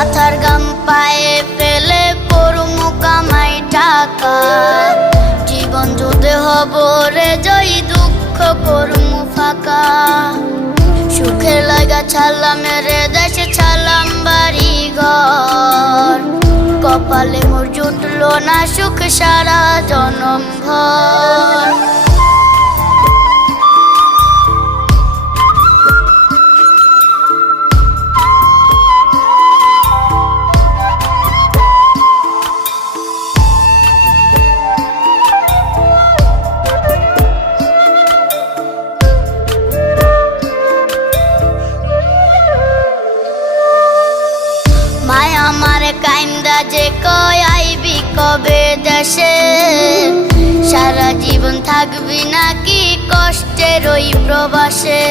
মাথার গাম পায়ে ফেলে করমু কামাই টাকা, জীবন যুদ্ধে হব রে জয়, দুঃখ করমু ফাঁকা। সুখের লাগা ছাড়লাম রে দেশে, ছাড়লাম বাড়ি ঘর, কপালে মোর জুটলো না সুখ সারা জনম ভর। মায়া মারে কাইন্দা যে কয় আইবি কবে দেশে, সারা জীবন থাকবি নাকি কষ্টের ওই প্রবাসে।